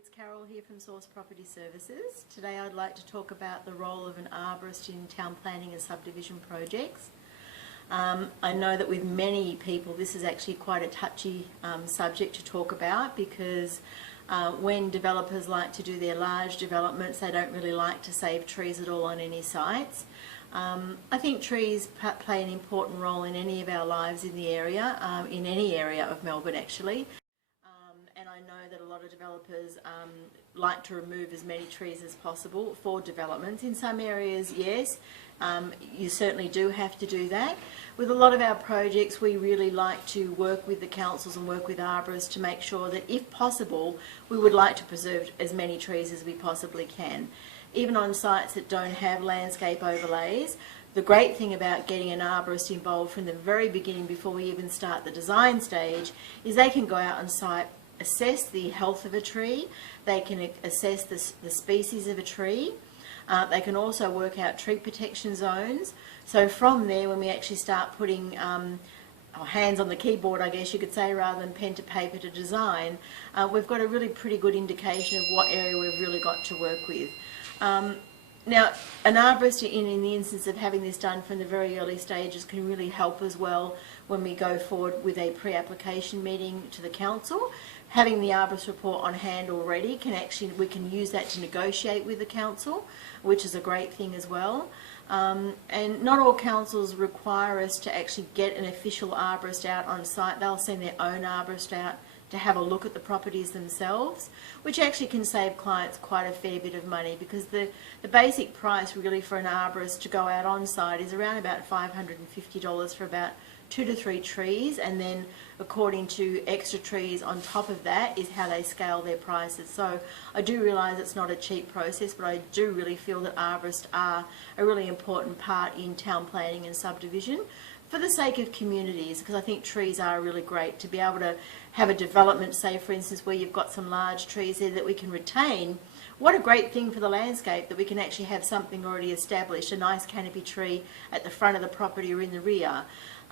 it's Carol here from Source Property Services. Today I'd like to talk about the role of an arborist in town planning and subdivision projects. I know that with many people this is actually quite a touchy subject to talk about because when developers like to do their large developments, they don't really like to save trees at all on any sites. I think trees play an important role in any of our lives in the area, in any area of Melbourne actually. And I know that a lot of developers like to remove as many trees as possible for developments. In some areas, yes, you certainly do have to do that. With a lot of our projects, we really like to work with the councils and work with arborists to make sure that, if possible, we would like to preserve as many trees as we possibly can. Even on sites that don't have landscape overlays, the great thing about getting an arborist involved from the very beginning before we even start the design stage is they can go out on site, assess the health of a tree, they can assess the species of a tree, they can also work out tree protection zones. So from there, when we actually start putting our hands on the keyboard, I guess you could say, rather than pen to paper to design, we've got a really pretty good indication of what area we've really got to work with. Now, an arborist in the instance of having this done from the very early stages can really help as well when we go forward with a pre-application meeting to the council. Having the arborist report on hand already we can use that to negotiate with the council, which is a great thing as well. And not all councils require us to actually get an official arborist out on site. They'll send their own arborist out to have a look at the properties themselves, which actually can save clients quite a fair bit of money, because the basic price really for an arborist to go out on site is around about $550 for about 2 to 3 trees, and then according to extra trees on top of that is how they scale their prices. So I do realise it's not a cheap process, but I do really feel that arborists are a really important part in town planning and subdivision for the sake of communities, because I think trees are really great to be able to have a development, say for instance, where you've got some large trees there that we can retain. What a great thing for the landscape that we can actually have something already established, a nice canopy tree at the front of the property or in the rear.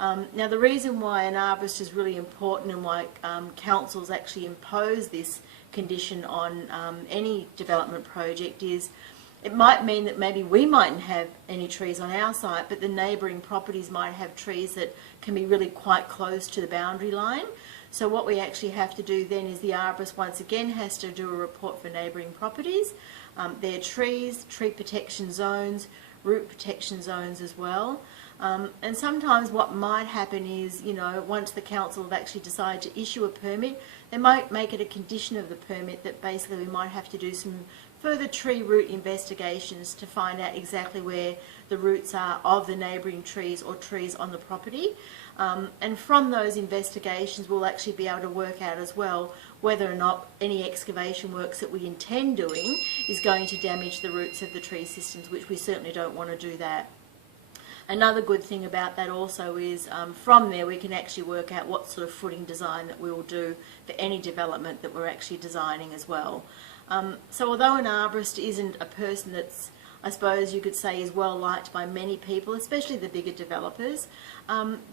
Now, the reason why an arborist is really important and why councils actually impose this condition on any development project is it might mean that maybe we mightn't have any trees on our site, but the neighbouring properties might have trees that can be really quite close to the boundary line. So what we actually have to do then is the arborist once again has to do a report for neighbouring properties, their trees, tree protection zones, root protection zones as well. And sometimes what might happen is, you know, once the council have actually decided to issue a permit, they might make it a condition of the permit that basically we might have to do some further tree root investigations to find out exactly where the roots are of the neighbouring trees or trees on the property. And from those investigations we'll actually be able to work out as well whether or not any excavation works that we intend doing is going to damage the roots of the tree systems, which we certainly don't want to do that. Another good thing about that also is from there we can actually work out what sort of footing design that we will do for any development that we're actually designing as well. So although an arborist isn't a person that's, I suppose you could say, is well liked by many people, especially the bigger developers,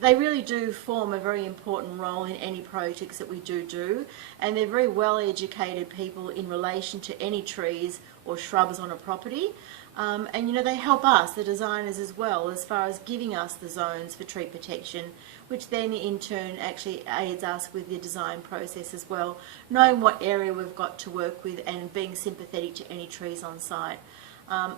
they really do form a very important role in any projects that we do, and they're very well educated people in relation to any trees or shrubs on a property. And you know, they help us, the designers, as well, as far as giving us the zones for tree protection, which then in turn actually aids us with the design process as well, knowing what area we've got to work with and being sympathetic to any trees on site.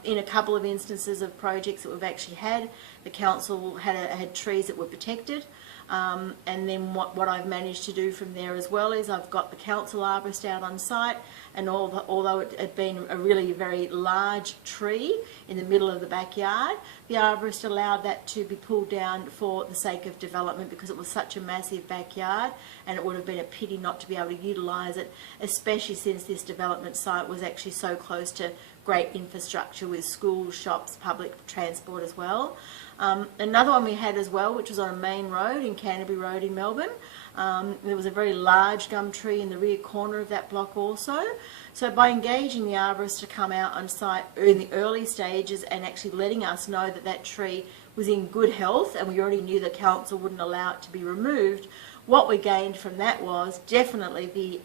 In a couple of instances of projects that we've actually had, the council had trees that were protected, and then what I've managed to do from there as well is I've got the council arborist out on site, and although it had been a really very large tree in the middle of the backyard, the arborist allowed that to be pulled down for the sake of development because it was such a massive backyard and it would have been a pity not to be able to utilise it, especially since this development site was actually so close to great infrastructure with schools, shops, public transport as well. Another one we had as well, which was on a main road in Canterbury Road in Melbourne. There was a very large gum tree in the rear corner of that block also. So by engaging the arborist to come out on site in the early stages and actually letting us know that that tree was in good health and we already knew the council wouldn't allow it to be removed, what we gained from that was definitely the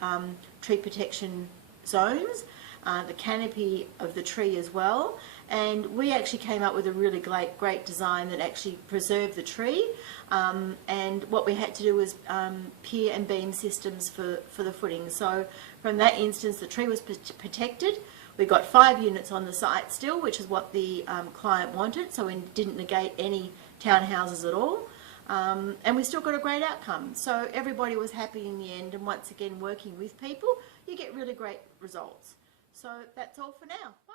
tree protection zones, the canopy of the tree as well, and we actually came up with a really great design that actually preserved the tree, and what we had to do was pier and beam systems for the footing. So from that instance, the tree was protected. We got 5 units on the site still, which is what the client wanted, so we didn't negate any townhouses at all. And we still got a great outcome. So everybody was happy in the end, and once again, working with people, you get really great results. So that's all for now. Bye.